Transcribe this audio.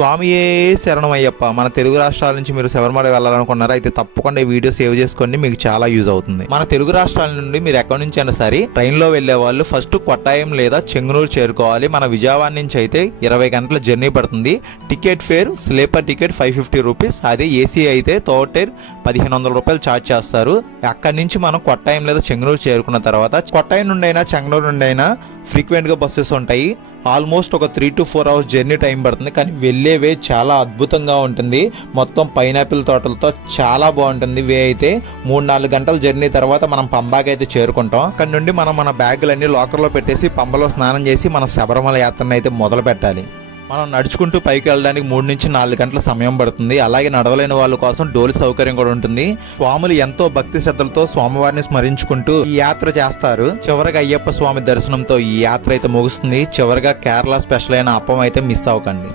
స్వామియే శరణమయ్యప్ప. మన తెలుగు రాష్ట్రాల నుంచి మీరు శబరిమల వెళ్ళాలనుకున్నారా? అయితే తప్పకుండా ఈ వీడియో సేవ్ చేసుకోండి, మీకు చాలా యూజ్ అవుతుంది. మన తెలుగు రాష్ట్రాల నుండి మీరు ఎక్కడి నుంచి అయినా సరే ట్రైన్ లో వెళ్లే వాళ్ళు ఫస్ట్ కొట్టాయం లేదా చెంగునూరు చేరుకోవాలి. మన విజయవాడ నుంచి అయితే 20 గంటల జర్నీ పడుతుంది. Ticket fair sleeper ticket 550 rupees, అదే ఏసీ అయితే థర్డ్ టైర్ 1500 రూపాయలు ఛార్జ్ చేస్తారు. అక్కడి నుంచి మనం కొట్టాయం లేదా చెంగునూరు చేరుకున్న తర్వాత కొట్టాయం నుండి అయినా చెంగనూరు నుండి అయినా ఫ్రీక్వెంట్ గా బస్సెస్ ఉంటాయి. ఆల్మోస్ట్ ఒక 3 to 4 అవర్స్ జర్నీ టైం పడుతుంది, కానీ వెళ్ళే వే చాలా అద్భుతంగా ఉంటుంది. మొత్తం పైనాపిల్ తోటలతో చాలా బాగుంటుంది వే అయితే. 3-4 గంటల జర్నీ తర్వాత మనం పంబాకి అయితే చేరుకుంటాం. అక్కడ నుండి మనం మన బ్యాగులన్నీ లాకర్లో పెట్టేసి పంబలో స్నానం చేసి మన శబరిమల యాత్రను అయితే మొదలు పెట్టాలి. మనం నడుచుకుంటూ పైకి వెళ్ళడానికి 3 నుంచి 4 గంటల సమయం పడుతుంది. అలాగే నడవలేని వాళ్ళ కోసం డోలి సౌకర్యం కూడా ఉంటుంది. స్వాములు ఎంతో భక్తి శ్రద్ధలతో స్వామివారిని స్మరించుకుంటూ ఈ యాత్ర చేస్తారు. చివరిగా అయ్యప్ప స్వామి దర్శనంతో ఈ యాత్ర అయితే ముగుస్తుంది. చివరిగా కేరళ స్పెషల్ అయిన అప్పం అయితే మిస్ అవ్వకండి.